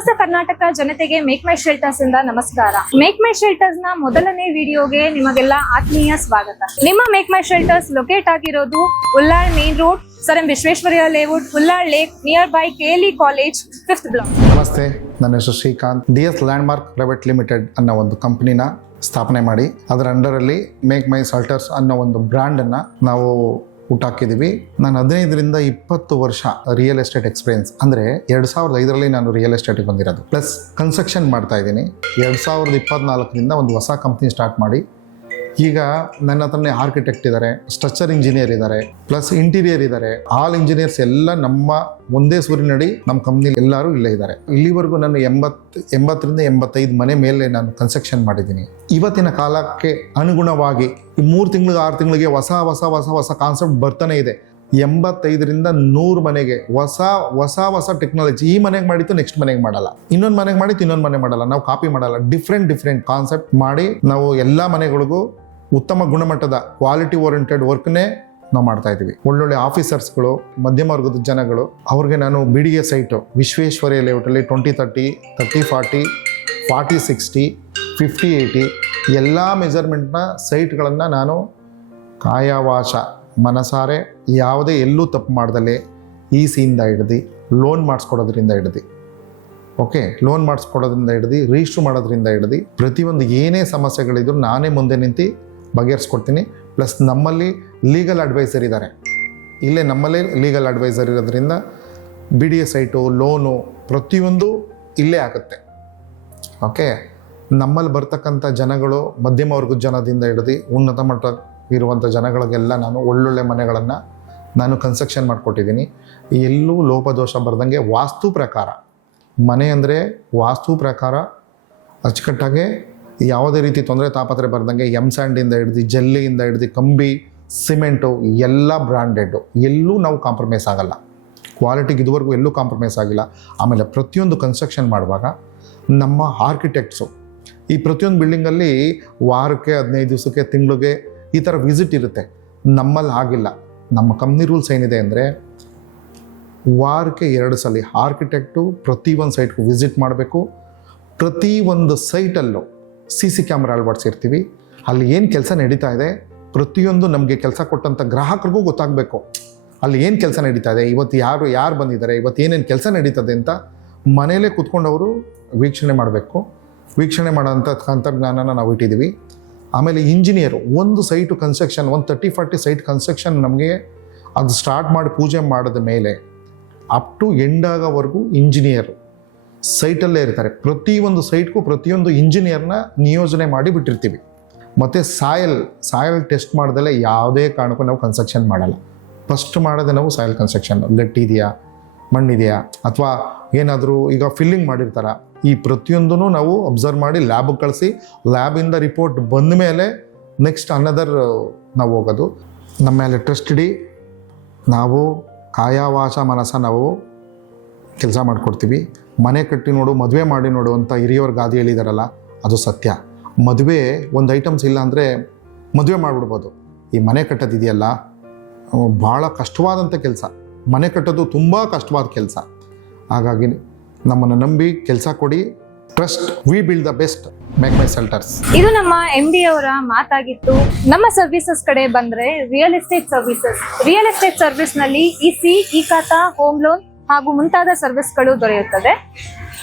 ಹೊಸ ಕರ್ನಾಟಕ ಜನತೆಗೆ make my shelters ಇಂದ ನಮಸ್ಕಾರ. ಮೇಕ್ ಮೈ ಶೆಲ್ಟರ್ಸ್ ನ ಮೊದಲನೇ ವಿಡಿಯೋಗೆ ನಿಮಗೆಲ್ಲ ಆತ್ಮೀಯ ಸ್ವಾಗತ. ನಿಮ್ಮ ಮೇಕ್ ಮೈ ಶೆಲ್ಟರ್ಸ್ ಲೊಕೇಟ್ ಆಗಿರೋದು Ullal main road, sir M Visvesvaraya layout, Ullal lake, near by KLE college, 5th block. ನಮಸ್ತೆ, ನನ್ನ ಹೆಸರು Srikanth. DS landmark private limited ಅನ್ನೋ ಒಂದು ಕಂಪನಿನ ಸ್ಥಾಪನೆ ಮಾಡಿ ಅದರ ಅಂಡರಲ್ಲಿ ಮೇಕ್ ಮೈ ಶೆಲ್ಟರ್ಸ್ ಅನ್ನೋ ಒಂದು ಬ್ರ್ಯಾಂಡನ್ನು ನಾವು ಹುಟ್ಟಾಕಿದ್ದೀವಿ. ನಾನು 15ರಿಂದ 20 ವರ್ಷ ರಿಯಲ್ ಎಸ್ಟೇಟ್ ಎಕ್ಸ್ಪೀರಿಯನ್ಸ್, ಅಂದರೆ 2005ರಲ್ಲಿ ನಾನು ರಿಯಲ್ ಎಸ್ಟೇಟ್ಗೆ ಬಂದಿರೋದು. ಪ್ಲಸ್ ಕನ್ಸ್ಟ್ರಕ್ಷನ್ ಮಾಡ್ತಾ ಇದ್ದೀನಿ. 2024ರಿಂದ ಒಂದು ಹೊಸ ಕಂಪ್ನಿ ಸ್ಟಾರ್ಟ್ ಮಾಡಿ ಈಗ ನನ್ನ ಹತ್ರನೇ ಆರ್ಕಿಟೆಕ್ಟ್ ಇದ್ದಾರೆ, ಸ್ಟ್ರಕ್ಚರ್ ಇಂಜಿನಿಯರ್ ಇದ್ದಾರೆ, ಪ್ಲಸ್ ಇಂಟೀರಿಯರ್ ಇದ್ದಾರೆ. ಆಲ್ ಇಂಜಿನಿಯರ್ಸ್ ಎಲ್ಲ ನಮ್ಮ ಒಂದೇ ಸೂರಿನಡಿ ನಮ್ಮ ಕಂಪ್ನಿ ಎಲ್ಲರೂ ಇಲ್ಲೇ ಇದ್ದಾರೆ. ಇಲ್ಲಿವರೆಗೂ ನಾನು 80ರಿಂದ 85 ಮನೆ ಮೇಲೆ ನಾನು ಕನ್ಸ್ಟ್ರಕ್ಷನ್ ಮಾಡಿದ್ದೀನಿ. ಇವತ್ತಿನ ಕಾಲಕ್ಕೆ ಅನುಗುಣವಾಗಿ ಈ 3 ತಿಂಗಳಿಗೆ 6 ತಿಂಗಳಿಗೆ ಹೊಸ ಕಾನ್ಸೆಪ್ಟ್ ಬರ್ತಾನೆ ಇದೆ. 85ರಿಂದ 100 ಮನೆಗೆ ಹೊಸ ಟೆಕ್ನಾಲಜಿ. ಈ ಮನೆಗೆ ಮಾಡಿತ್ತು ನೆಕ್ಸ್ಟ್ ಮನೆಗೆ ಮಾಡಲ್ಲ, ಇನ್ನೊಂದು ಮನೆಗೆ ಮಾಡಿತ್ತು ಇನ್ನೊಂದು ಮನೆ ಮಾಡಲ್ಲ, ನಾವು ಕಾಪಿ ಮಾಡಲ್ಲ. ಡಿಫ್ರೆಂಟ್ ಕಾನ್ಸೆಪ್ಟ್ ಮಾಡಿ ನಾವು ಎಲ್ಲ ಮನೆಗಳಿಗೂ ಉತ್ತಮ ಗುಣಮಟ್ಟದ ಕ್ವಾಲಿಟಿ ಓರಿಯೆಂಟೆಡ್ ವರ್ಕ್ನೇ ನಾವು ಮಾಡ್ತಾ ಇದ್ದೀವಿ. ಒಳ್ಳೊಳ್ಳೆ ಆಫೀಸರ್ಸ್ಗಳು, ಮಧ್ಯಮ ವರ್ಗದ ಜನಗಳು, ಅವ್ರಿಗೆ ನಾನು BDA ಸೈಟು ವಿಶ್ವೇಶ್ವರಯ್ಯ ಲೇಔಟಲ್ಲಿ 2030, 3040, 4060, 5080 ಎಲ್ಲ ಮೆಜರ್ಮೆಂಟ್ನ ಸೈಟ್ಗಳನ್ನು ನಾನು ಕಾಯವಾಚ ಮನಸಾರೆ ಯಾವುದೇ ಎಲ್ಲೂ ತಪ್ಪು ಮಾಡ್ದಲೇ EC-ಇಂದ ಹಿಡ್ದು ಲೋನ್ ಮಾಡಿಸ್ಕೊಡೋದ್ರಿಂದ ಹಿಡ್ದು ಲೋನ್ ಮಾಡಿಸ್ಕೊಡೋದ್ರಿಂದ ಹಿಡ್ದು ರಿಜಿಸ್ಟ್ರ್ ಮಾಡೋದ್ರಿಂದ ಹಿಡ್ದು ಪ್ರತಿಯೊಂದು ಏನೇ ಸಮಸ್ಯೆಗಳಿದ್ರು ನಾನೇ ಮುಂದೆ ನಿಂತು ಬಗೆಹರಿಸ್ಕೊಡ್ತೀನಿ. ಪ್ಲಸ್ ನಮ್ಮಲ್ಲಿ ಲೀಗಲ್ ಅಡ್ವೈಸರ್ ಇದ್ದಾರೆ. ಇಲ್ಲೇ ನಮ್ಮಲ್ಲೇ ಲೀಗಲ್ ಅಡ್ವೈಸರ್ ಇರೋದ್ರಿಂದ BDA ಸೈಟು, ಲೋನು ಪ್ರತಿಯೊಂದು ಇಲ್ಲೇ ಆಗುತ್ತೆ. ನಮ್ಮಲ್ಲಿ ಬರ್ತಕ್ಕಂಥ ಜನಗಳು ಮಧ್ಯಮ ವರ್ಗದ ಜನದಿಂದ ಹಿಡ್ದು ಉನ್ನತ ಮಟ್ಟ ಇರುವಂಥ ಜನಗಳಿಗೆಲ್ಲ ನಾನು ಒಳ್ಳೊಳ್ಳೆ ಮನೆಗಳನ್ನು ನಾನು ಕನ್ಸ್ಟ್ರಕ್ಷನ್ ಮಾಡಿಕೊಟ್ಟಿದ್ದೀನಿ. ಎಲ್ಲೂ ಲೋಪದೋಷ ಬರ್ದಂಗೆ ವಾಸ್ತು ಪ್ರಕಾರ ಮನೆ, ಅಂದರೆ ವಾಸ್ತು ಪ್ರಕಾರ ಅಚ್ಚುಕಟ್ಟಾಗೆ ಯಾವುದೇ ರೀತಿ ತೊಂದರೆ ತಾಪತ್ರೆ ಬರ್ದಂಗೆ ಸ್ಯಾಂಡಿಂದ ಹಿಡ್ದು ಜಲ್ಲಿಯಿಂದ ಹಿಡ್ದು ಕಂಬಿ, ಸಿಮೆಂಟು ಎಲ್ಲ ಬ್ರ್ಯಾಂಡೆಡ್ಡು. ಎಲ್ಲೂ ನಾವು ಕಾಂಪ್ರಮೈಸ್ ಆಗಲ್ಲ. ಕ್ವಾಲಿಟಿಗೆ ಇದುವರೆಗೂ ಎಲ್ಲೂ ಕಾಂಪ್ರಮೈಸ್ ಆಗಿಲ್ಲ. ಆಮೇಲೆ ಪ್ರತಿಯೊಂದು ಕನ್ಸ್ಟ್ರಕ್ಷನ್ ಮಾಡುವಾಗ ನಮ್ಮ ಆರ್ಕಿಟೆಕ್ಟ್ಸು ಈ ಪ್ರತಿಯೊಂದು ಬಿಲ್ಡಿಂಗಲ್ಲಿ ವಾರಕ್ಕೆ 15 ದಿವಸಕ್ಕೆ ತಿಂಗಳಿಗೆ ಈ ಥರ ವಿಸಿಟ್ ಇರುತ್ತೆ. ನಮ್ಮಲ್ಲಿ ಆಗಿಲ್ಲ. ನಮ್ಮ ಕಂಪ್ನಿ ರೂಲ್ಸ್ ಏನಿದೆ ಅಂದರೆ ವಾರಕ್ಕೆ 2 ಸಲ ಆರ್ಕಿಟೆಕ್ಟು ಪ್ರತಿಯೊಂದು ಸೈಟ್ಗೂ ವಿಸಿಟ್ ಮಾಡಬೇಕು. ಪ್ರತಿಯೊಂದು ಸೈಟಲ್ಲೂ CC ಕ್ಯಾಮ್ರಾ ಅಳವಡಿಸಿರ್ತೀವಿ. ಅಲ್ಲಿ ಏನು ಕೆಲಸ ನಡೀತಾ ಇದೆ ಪ್ರತಿಯೊಂದು ನಮಗೆ ಕೆಲಸ ಕೊಟ್ಟಂಥ ಗ್ರಾಹಕರಿಗೂ ಗೊತ್ತಾಗಬೇಕು. ಅಲ್ಲಿ ಏನು ಕೆಲಸ ನಡೀತಾ ಇದೆ, ಇವತ್ತು ಯಾರು ಬಂದಿದ್ದಾರೆ, ಇವತ್ತು ಏನೇನು ಕೆಲಸ ನಡೀತದೆ ಅಂತ ಮನೆಯಲ್ಲೇ ಕೂತ್ಕೊಂಡವರು ವೀಕ್ಷಣೆ ಮಾಡಬೇಕು. ವೀಕ್ಷಣೆ ಮಾಡೋಂಥ ತಂತ್ರಜ್ಞಾನನ ನಾವು ಇಟ್ಟಿದ್ದೀವಿ. ಆಮೇಲೆ ಇಂಜಿನಿಯರು ಒಂದು ಸೈಟು ಕನ್ಸ್ಟ್ರಕ್ಷನ್, ಒಂದು 30-40 ಸೈಟ್ ಕನ್ಸ್ಟ್ರಕ್ಷನ್ ನಮಗೆ ಅದು ಸ್ಟಾರ್ಟ್ ಮಾಡಿ ಪೂಜೆ ಮಾಡಿದ ಮೇಲೆ ಅಪ್ ಟು ಎಂಡ್ ಆಗೋವರೆಗೂ ಇಂಜಿನಿಯರು ಸೈಟಲ್ಲೇ ಇರ್ತಾರೆ. ಪ್ರತಿಯೊಂದು ಸೈಟ್ಗೂ ಪ್ರತಿಯೊಂದು ಇಂಜಿನಿಯರ್ನ ನಿಯೋಜನೆ ಮಾಡಿ ಬಿಟ್ಟಿರ್ತೀವಿ. ಮತ್ತು ಸಾಯಲ್ ಟೆಸ್ಟ್ ಮಾಡ್ದಲೇ ಯಾವುದೇ ಕಾರಣಕ್ಕೂ ನಾವು ಕನ್ಸ್ಟ್ರಕ್ಷನ್ ಮಾಡಲ್ಲ. ಫಸ್ಟ್ ಮಾಡೋದೇ ನಾವು ಸಾಯಿಲ್ ಕನ್ಸ್ಟ್ರಕ್ಷನ್, ಗಟ್ಟಿದೆಯಾ, ಮಣ್ಣಿದೆಯಾ, ಅಥವಾ ಏನಾದರೂ ಈಗ ಫಿಲ್ಲಿಂಗ್ ಮಾಡಿರ್ತಾರ, ಈ ಪ್ರತಿಯೊಂದೂ ನಾವು ಅಬ್ಸರ್ವ್ ಮಾಡಿ ಲ್ಯಾಬ್ಗೆ ಕಳಿಸಿ ಲ್ಯಾಬಿಂದ ರಿಪೋರ್ಟ್ ಬಂದ ಮೇಲೆ ನೆಕ್ಸ್ಟ್ ಅನ್ನದರ್ ನಾವು ಹೋಗೋದು. ನಮ್ಮ ಮೇಲೆ ಟ್ರಸ್ಟ್ ಇಡಿ. ನಾವು ಕಾಯವಾಚ ಮನಸ ನಾವು ಕೆಲಸ ಮಾಡಿಕೊಡ್ತೀವಿ. ಮನೆ ಕಟ್ಟಿ ನೋಡು, ಮದುವೆ ಮಾಡಿ ನೋಡು ಅಂತ ಹಿರಿಯವ್ರ ಗಾದಿ ಹೇಳಿದಾರಲ್ಲ, ಅದು ಸತ್ಯ. ಮದುವೆ ಒಂದು ಐಟಮ್ಸ್ ಇಲ್ಲ ಅಂದರೆ ಮದುವೆ ಮಾಡಿಬಿಡ್ಬೋದು. ಈ ಮನೆ ಕಟ್ಟೋದಿದೆಯಲ್ಲ ಭಾಳ ಕಷ್ಟವಾದಂಥ ಕೆಲಸ. ಮನೆ ಕಟ್ಟೋದು ತುಂಬ ಕಷ್ಟವಾದ ಕೆಲಸ. ಹಾಗಾಗಿ ನಮ್ಮನ್ನು ನಂಬಿ ಕೆಲಸ ಕೊಡಿ. Trust, we build the best make my shelters. ಇದು ನಮ್ಮ MD ಅವರ ಮಾತಾಗಿತ್ತು. ನಮ್ಮ ಸರ್ವಿಸಸ್ ಕಡೆ ಬಂದ್ರೆ ರಿಯಲ್ ಎಸ್ಟೇಟ್ ಸರ್ವಿಸ್ ನಲ್ಲಿ EC, ಖಾತಾ, ಹೋಮ್ ಲೋನ್ ಹಾಗೂ ಮುಂತಾದ ಸರ್ವಿಸ್ಗಳು ದೊರೆಯುತ್ತದೆ.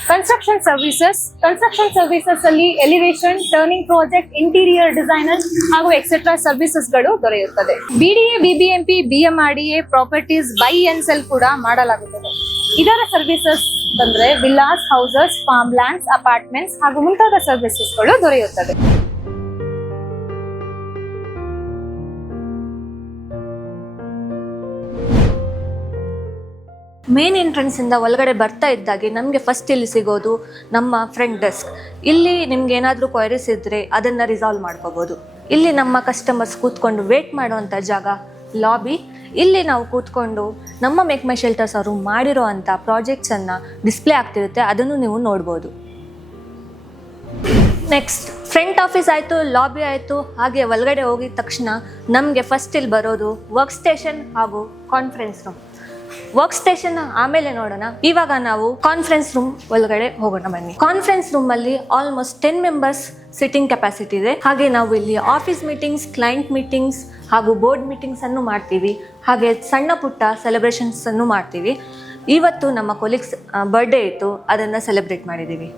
ಕನ್ಸ್ಟ್ರಕ್ಷನ್ ಸರ್ವಿಸಸ್ ಅಲ್ಲಿ elevation, turning project, interior designer ಹಾಗೂ ಎಕ್ಸೆಟ್ರಾ ಸರ್ವಿಸಸ್ಗಳು ದೊರೆಯುತ್ತದೆ. BDA, BBMP, BMRDA properties buy and sell ಕೂಡ ಮಾಡಲಾಗುತ್ತದೆ. ಇದರ ಸರ್ವಿಸಸ್ ಬಂದ್ರೆ villas, houses, farm lands, apartments ಹಾಗೂ ಮುಂತಾದ ಸರ್ವಿಸಸ್ಗಳು ದೊರೆಯುತ್ತದೆ. ಮೇನ್ ಎಂಟ್ರೆನ್ಸ್ ಇಂದ ಒಳಗಡೆ ಬರ್ತಾ ಇದ್ದಾಗೆ ನಮಗೆ ಫಸ್ಟ್ ಇಲ್ಲಿ ಸಿಗೋದು ನಮ್ಮ ಫ್ರಂಟ್ ಡೆಸ್ಕ್. ಇಲ್ಲಿ ನಿಮ್ಗೆ ಏನಾದರೂ ಕ್ವೈರೀಸ್ ಇದ್ದರೆ ಅದನ್ನು ರಿಸಾಲ್ವ್ ಮಾಡ್ಕೋಬೋದು. ಇಲ್ಲಿ ನಮ್ಮ ಕಸ್ಟಮರ್ಸ್ ಕೂತ್ಕೊಂಡು ವೇಟ್ ಮಾಡುವಂಥ ಜಾಗ ಲಾಬಿ. ಇಲ್ಲಿ ನಾವು ಕೂತ್ಕೊಂಡು ನಮ್ಮ ಮೇಕ್ ಮೈ ಶೆಲ್ಟರ್ಸ್ ಅವರು ಮಾಡಿರೋ ಅಂಥ ಪ್ರಾಜೆಕ್ಟ್ಸನ್ನು ಡಿಸ್ಪ್ಲೇ ಆಗ್ತಿರುತ್ತೆ, ಅದನ್ನು ನೀವು ನೋಡ್ಬೋದು. ನೆಕ್ಸ್ಟ್ ಫ್ರಂಟ್ ಆಫೀಸ್ ಆಯಿತು, ಲಾಬಿ ಆಯಿತು. ಹಾಗೆ ಒಳಗಡೆ ಹೋಗಿದ ತಕ್ಷಣ ನಮಗೆ ಫಸ್ಟ್ ಇಲ್ಲಿ ಬರೋದು ವರ್ಕ್ ಸ್ಟೇಷನ್ ಹಾಗೂ ಕಾನ್ಫರೆನ್ಸ್ ರೂಮ್. ವರ್ಕ್ ಸ್ಟೇಷನ್ ಆಮೇಲೆ ನೋಡೋಣ. ಇವಾಗ ನಾವು ಕಾನ್ಫರೆನ್ಸ್ ರೂಮ್ ಒಳಗಡೆ ಹೋಗೋಣ ಬನ್ನಿ. ಕಾನ್ಫರೆನ್ಸ್ ರೂಮ್ ಅಲ್ಲಿ ಆಲ್ಮೋಸ್ಟ್ 10 ಮೆಂಬರ್ಸ್ ಸಿಟ್ಟಿಂಗ್ ಕೆಪಾಸಿಟಿ ಇದೆ. ಹಾಗೆ ನಾವು ಇಲ್ಲಿ ಆಫೀಸ್ ಮೀಟಿಂಗ್ಸ್, ಕ್ಲೈಂಟ್ ಮೀಟಿಂಗ್ಸ್ ಹಾಗೂ ಬೋರ್ಡ್ ಮೀಟಿಂಗ್ಸ್ ಅನ್ನು ಮಾಡ್ತೀವಿ. ಹಾಗೆ ಸಣ್ಣ ಪುಟ್ಟ ಸೆಲೆಬ್ರೇಷನ್ಸ್ ಅನ್ನು ಮಾಡ್ತೀವಿ. ಇವತ್ತು ನಮ್ಮ ಕೊಲೀಗ್ಸ್ ಬರ್ಡೇ ಇತ್ತು, ಅದನ್ನ ಸೆಲೆಬ್ರೇಟ್ ಮಾಡಿದ್ದೀವಿ.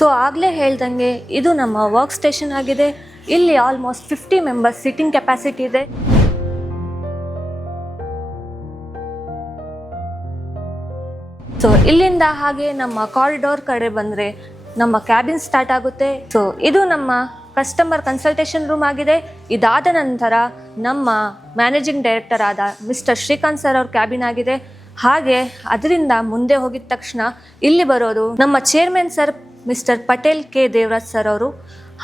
ಸೊ ಆಗಲೇ ಹೇಳ್ದಂಗೆ ಇದು ನಮ್ಮ ವರ್ಕ್ ಸ್ಟೇಷನ್ ಆಗಿದೆ. ಇಲ್ಲಿ ಆಲ್ಮೋಸ್ಟ್ 50 ಮೆಂಬರ್ಸ್ ಸಿಟ್ಟಿಂಗ್ ಕೆಪಾಸಿಟಿ ಇದೆ. ಸೊ ಇಲ್ಲಿಂದ ಹಾಗೆ ನಮ್ಮ ಕಾರಿಡೋರ್ ಕಡೆ ಬಂದರೆ ನಮ್ಮ ಕ್ಯಾಬಿನ್ ಸ್ಟಾರ್ಟ್ ಆಗುತ್ತೆ. ಸೊ ಇದು ನಮ್ಮ ಕಸ್ಟಮರ್ ಕನ್ಸಲ್ಟೇಷನ್ ರೂಮ್ ಆಗಿದೆ. ಇದಾದ ನಂತರ ನಮ್ಮ ಮ್ಯಾನೇಜಿಂಗ್ ಡೈರೆಕ್ಟರ್ ಆದ ಮಿಸ್ಟರ್ ಶ್ರೀಕಾಂತ್ ಸರ್ ಅವ್ರ ಕ್ಯಾಬಿನ್ ಆಗಿದೆ. ಹಾಗೆ ಅದರಿಂದ ಮುಂದೆ ಹೋಗಿದ ತಕ್ಷಣ ಇಲ್ಲಿ ಬರೋದು ನಮ್ಮ chairman sir mister Patel K Devaraj sir ಅವರು.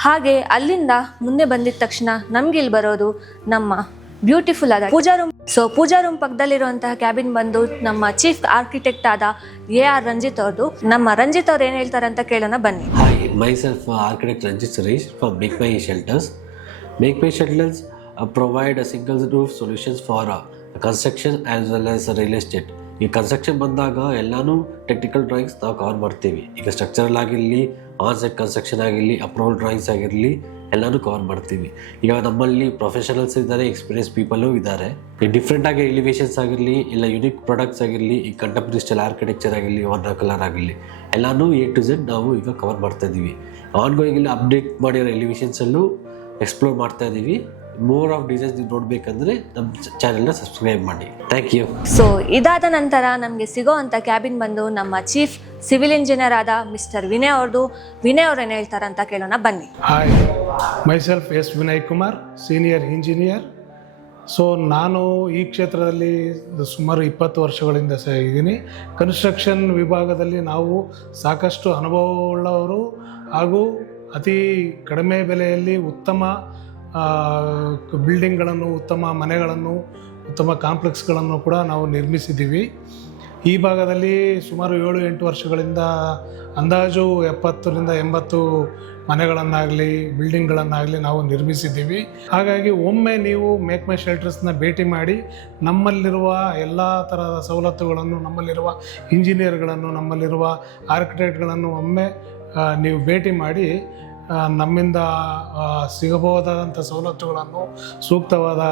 ಹಾಗೆ ಅಲ್ಲಿಂದ ಮುಂದೆ ಬಂದಿದ ತಕ್ಷಣ ನಮ್ಗೆ ಇಲ್ಲಿ ಬರೋದು ನಮ್ಮ ಬ್ಯೂಟಿಫುಲ್ ಆದ ಪೂಜಾ ರೂಮ್. ಸೊ ಪೂಜಾ ರೂಮ್ ಪಕ್ಕದಲ್ಲಿರುವಂತಹ ಕ್ಯಾಬಿನ್ ಬಂದು ನಮ್ಮ ಚೀಫ್ ಆರ್ಕಿಟೆಕ್ಟ್ ಆದ AR ರಂಜಿತ್ ಅವ್ರದ್ದು. ನಮ್ಮ ರಂಜಿತ್ ಅವ್ರು ಏನು ಹೇಳ್ತಾರೆ ಅಂತ ಕೇಳೋಣ ಬನ್ನಿ. Hi, myself architect Ranjit Suresh from Make My Shelters. Make My Shelters provide a single roof solutions for construction as well as real estate. ಈ ಕನ್ಸ್ಟ್ರಕ್ಷನ್ ಬಂದಾಗ ಎಲ್ಲಾನು ಟೆಕ್ನಿಕಲ್ ಡ್ರಾಯಿಂಗ್ಸ್ ನಾವು ಕವರ್ ಮಾಡ್ತೀವಿ. ಈಗ ಸ್ಟ್ರಕ್ಚರಲ್ ಆಗಿರಲಿ, ಆನ್ ಸೈಟ್ ಕನ್ಸ್ಟ್ರಕ್ಷನ್ ಆಗಿರಲಿ, approval drawings ಆಗಿರಲಿ, ಎಲ್ಲಾನು ಕವರ್ ಮಾಡ್ತೀವಿ. ಈಗ ನಮ್ಮಲ್ಲಿ ಪ್ರೊಫೆಷನಲ್ಸ್ ಇದ್ದಾರೆ, ಎಕ್ಸ್ಪೀರಿಯನ್ಸ್ ಪೀಪಲು ಇದ್ದಾರೆ. ಈ ಡಿಫ್ರೆಂಟ್ ಆಗಿ ಎಲಿವೇಷನ್ಸ್ ಆಗಿರಲಿ, ಇಲ್ಲ ಯುನಿಕ್ ಪ್ರಾಡಕ್ಟ್ಸ್ ಆಗಿರಲಿ, ಈ ಕಂಟೆಂಪರರಿ ಸ್ಟೈಲ್ ಆರ್ಕಿಟೆಕ್ಚರ್ ಆಗಿರಲಿ, ವರ್ನಾಕ್ಯುಲರ್ ಆಗಿರಲಿ, ಎಲ್ಲಾನು A to Z ನಾವು ಈಗ ಕವರ್ ಮಾಡ್ತಾ ಇದ್ದೀವಿ. ಆನ್ಗೋಯಿಂಗ್ ಇಲ್ಲಿ ಅಪ್ಡೇಟ್ ಮಾಡಿರೋ ಎಲಿವೇಷನ್ಸಲ್ಲೂ ಎಕ್ಸ್ಪ್ಲೋರ್ ಮಾಡ್ತಾ ಇದ್ದೀವಿ. ಮೋರ್ ಆಫ್ ಡಿಸೈನ್ಸ್ ನೀವು ನೋಡಬೇಕಂದ್ರೆ ನಮ್ಮ ಚಾನೆಲ್ನ ಸಬ್ಸ್ಕ್ರೈಬ್ ಮಾಡಿ. Thank you. ಸೊ ಇದಾದ ನಂತರ ನಮಗೆ ಸಿಗೋ ಅಂಥ ಕ್ಯಾಬಿನ್ ಬಂದು ನಮ್ಮ ಚೀಫ್ ಸಿವಿಲ್ ಇಂಜಿನಿಯರ್ ಆದ ಮಿಸ್ಟರ್ ವಿನಯ್ ಅವ್ರದ್ದು. ವಿನಯ್ ಅವ್ರು ಏನು ಹೇಳ್ತಾರೆ ಅಂತ ಕೇಳೋಣ ಬನ್ನಿ. Hi, myself S Vinay Kumar, senior engineer. So ನಾನು ಈ ಕ್ಷೇತ್ರದಲ್ಲಿ ಸುಮಾರು 20 ವರ್ಷಗಳಿಂದ ಇದ್ದೀನಿ. ಕನ್ಸ್ಟ್ರಕ್ಷನ್ ವಿಭಾಗದಲ್ಲಿ ನಾವು ಸಾಕಷ್ಟು ಅನುಭವವುಳ್ಳವರು ಹಾಗೂ ಅತಿ ಕಡಿಮೆ ಬೆಲೆಯಲ್ಲಿ ಉತ್ತಮ ಬಿಲ್ಡಿಂಗ್ಗಳನ್ನು, ಉತ್ತಮ ಮನೆಗಳನ್ನು, ಉತ್ತಮ ಕಾಂಪ್ಲೆಕ್ಸ್ಗಳನ್ನು ಕೂಡ ನಾವು ನಿರ್ಮಿಸಿದ್ದೀವಿ. ಈ ಭಾಗದಲ್ಲಿ ಸುಮಾರು 7-8 ವರ್ಷಗಳಿಂದ ಅಂದಾಜು 70ರಿಂದ 80 ಮನೆಗಳನ್ನಾಗಲಿ, ಬಿಲ್ಡಿಂಗ್ಗಳನ್ನಾಗಲಿ ನಾವು ನಿರ್ಮಿಸಿದ್ದೀವಿ. ಹಾಗಾಗಿ ಒಮ್ಮೆ ನೀವು ಮೇಕ್ ಮೈ ಶೆಲ್ಟರ್ಸ್ನ ಭೇಟಿ ಮಾಡಿ ನಮ್ಮಲ್ಲಿರುವ ಎಲ್ಲ ಥರದ ಸವಲತ್ತುಗಳನ್ನು, ನಮ್ಮಲ್ಲಿರುವ ಇಂಜಿನಿಯರ್ಗಳನ್ನು, ನಮ್ಮಲ್ಲಿರುವ ಆರ್ಕಿಟೆಕ್ಟ್ಗಳನ್ನು ಒಮ್ಮೆ ನೀವು ಭೇಟಿ ಮಾಡಿ ನಮ್ಮಿಂದ ಸಿಗಬಹುದಾದಂಥ ಸವಲತ್ತುಗಳನ್ನು, ಸೂಕ್ತವಾದ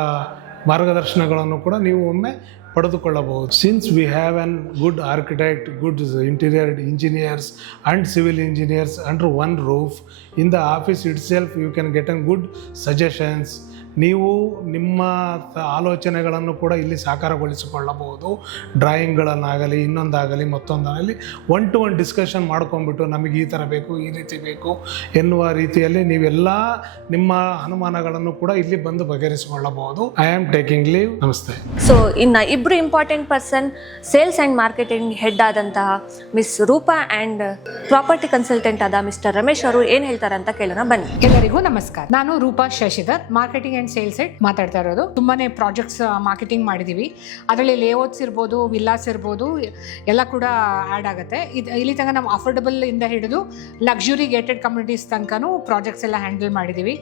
ಮಾರ್ಗದರ್ಶನಗಳನ್ನು ಕೂಡ ನೀವು ಒಮ್ಮೆ ಪಡೆದುಕೊಳ್ಳಬಹುದು. Since we have an good architect, good interior engineers and civil engineers under one roof in the office itself, you can get an good suggestions. ನೀವು ನಿಮ್ಮ ಆಲೋಚನೆಗಳನ್ನು ಕೂಡ ಇಲ್ಲಿ ಸಾಕಾರಗೊಳಿಸಿಕೊಳ್ಳಬಹುದು. ಡ್ರಾಯಿಂಗ್ಗಳನ್ನಾಗಲಿ, ಇನ್ನೊಂದಾಗಲಿ, ಮತ್ತೊಂದಾಗಲಿ 1-to-1 ಡಿಸ್ಕಷನ್ ಮಾಡ್ಕೊಂಡ್ಬಿಟ್ಟು ನಮಗೆ ಈ ಥರ ಬೇಕು, ಈ ರೀತಿ ಬೇಕು ಎನ್ನುವ ರೀತಿಯಲ್ಲಿ ನೀವೆಲ್ಲ ನಿಮ್ಮ ಅನುಮಾನಗಳನ್ನು ಕೂಡ ಇಲ್ಲಿ ಬಂದು ಬಗೆಹರಿಸಿಕೊಳ್ಳಬಹುದು. I am taking leave. ನಮಸ್ತೆ. ಸೊ ಇನ್ನು ಇಬ್ಬರು important person, sales and marketing head ಆದಂತಹ Miss Roopa and property consultant ಆದ ಮಿಸ್ಟರ್ ರಮೇಶ್ ಅವರು ಏನು ಹೇಳ್ತಾರೆ ಅಂತ ಕೇಳೋಣ ಬನ್ನಿ. ಎಲ್ಲರಿಗೂ ನಮಸ್ಕಾರ. ನಾನು Roopa Shashidhar, marketing and sales head ಮಾತಾಡ್ತಾ ಇರೋದು. ತುಂಬಾನೇ ಪ್ರಾಜೆಕ್ಟ್ಸ್ ಮಾರ್ಕೆಟಿಂಗ್ ಮಾಡಿದ್ದೀವಿ. ಅದರಲ್ಲಿ ಲೇಔಟ್ಸ್ ಇರ್ಬೋದು, ವಿಲ್ಲಾಸ್ ಇರ್ಬೋದು, ಎಲ್ಲ ಕೂಡ ಆ್ಯಡ್ ಆಗುತ್ತೆ. ಇಲ್ಲಿ ತನಕ ನಾವು ಅಫೋರ್ಡಬಲ್ ಇಂದ ಹಿಡಿದು ಲಕ್ಸುರಿ ಗೇಟೆಡ್ ಕಮ್ಯುನಿಟೀಸ್ ತನಕನೂ ಪ್ರಾಜೆಕ್ಟ್ಸ್ ಎಲ್ಲ ಹ್ಯಾಂಡಲ್ ಮಾಡಿದ್ದೀವಿ.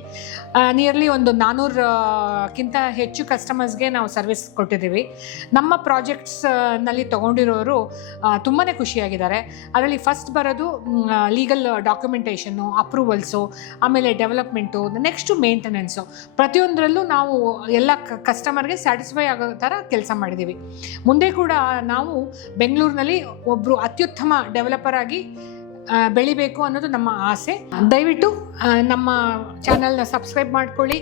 ನಿಯರ್ಲಿ ಒಂದು 400ಕ್ಕಿಂತ ಹೆಚ್ಚು ಕಸ್ಟಮರ್ಸ್ಗೆ ನಾವು ಸರ್ವಿಸ್ ಕೊಟ್ಟಿದ್ದೀವಿ. ನಮ್ಮ ಪ್ರಾಜೆಕ್ಟ್ಸ್ನಲ್ಲಿ ತೊಗೊಂಡಿರೋರು ತುಂಬಾ ಖುಷಿಯಾಗಿದ್ದಾರೆ. ಅದರಲ್ಲಿ ಫಸ್ಟ್ ಬರೋದು ಲೀಗಲ್ ಡಾಕ್ಯುಮೆಂಟೇಷನ್ನು, ಅಪ್ರೂವಲ್ಸು, ಆಮೇಲೆ ಡೆವಲಪ್ಮೆಂಟು, ನೆಕ್ಸ್ಟು ಮೇಂಟೆನೆನ್ಸು. ಪ್ರತಿಯೊಂದರಲ್ಲೂ ನಾವು ಎಲ್ಲ ಕಸ್ಟಮರ್ಗೆ ಸ್ಯಾಟಿಸ್ಫೈ ಆಗೋ ಥರ ಕೆಲಸ ಮಾಡಿದ್ದೀವಿ. ಮುಂದೆ ಕೂಡ ನಾವು ಬೆಂಗಳೂರಿನಲ್ಲಿ ಒಬ್ಬರು ಅತ್ಯುತ್ತಮ ಡೆವಲಪರ್ ಆಗಿ ಬೆಳಿಬೇಕು ಅನ್ನೋದು ನಮ್ಮ ಆಸೆ. ದಯವಿಟ್ಟು ನಮ್ಮ ಚಾನಲ್ನ ಸಬ್ಸ್ಕ್ರೈಬ್ ಮಾಡ್ಕೊಳ್ಳಿ.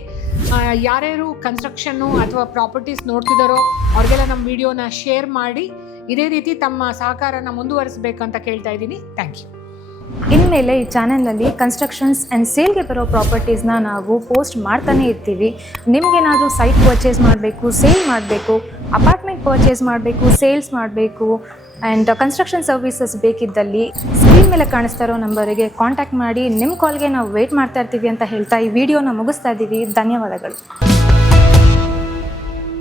ಯಾರ್ಯಾರು ಕನ್ಸ್ಟ್ರಕ್ಷನ್ನು ಅಥವಾ ಪ್ರಾಪರ್ಟೀಸ್ ನೋಡ್ತಿದ್ದಾರೋ ಅವ್ರಿಗೆಲ್ಲ ನಮ್ಮ ವಿಡಿಯೋನ ಶೇರ್ ಮಾಡಿ ಇದೇ ರೀತಿ ತಮ್ಮ ಸಹಕಾರನ ಮುಂದುವರಿಸಬೇಕಂತ ಕೇಳ್ತಾ ಇದ್ದೀನಿ. Thank you. ಇನ್ಮೇಲೆ ಈ ಚಾನೆಲ್ನಲ್ಲಿ ಕನ್ಸ್ಟ್ರಕ್ಷನ್ಸ್ ಆ್ಯಂಡ್ ಸೇಲ್ಗೆ ಬರೋ ಪ್ರಾಪರ್ಟೀಸ್ನ ನಾವು ಪೋಸ್ಟ್ ಮಾಡ್ತಾನೆ ಇರ್ತೀವಿ. ನಿಮಗೇನಾದರೂ ಸೈಟ್ ಪರ್ಚೇಸ್ ಮಾಡಬೇಕು, ಸೇಲ್ ಮಾಡಬೇಕು, ಅಪಾರ್ಟ್ಮೆಂಟ್ ಪರ್ಚೇಸ್ ಮಾಡಬೇಕು, ಸೇಲ್ಸ್ ಮಾಡಬೇಕು, ಆ್ಯಂಡ್ ಕನ್ಸ್ಟ್ರಕ್ಷನ್ ಸರ್ವಿಸಸ್ ಬೇಕಿದ್ದಲ್ಲಿ ಸ್ಕ್ರೀನ್ ಮೇಲೆ ಕಾಣಿಸ್ತಾ ಇರೋ ನಂಬರಿಗೆ ಕಾಂಟ್ಯಾಕ್ಟ್ ಮಾಡಿ. ನಿಮ್ಮ ಕಾಲ್ಗೆ ನಾವು ವೆಯ್ಟ್ ಮಾಡ್ತಾ ಇರ್ತೀವಿ ಅಂತ ಹೇಳ್ತಾ ಈ ವಿಡಿಯೋನ ಮುಗಿಸ್ತಾ ಇದ್ದೀವಿ. ಧನ್ಯವಾದಗಳು.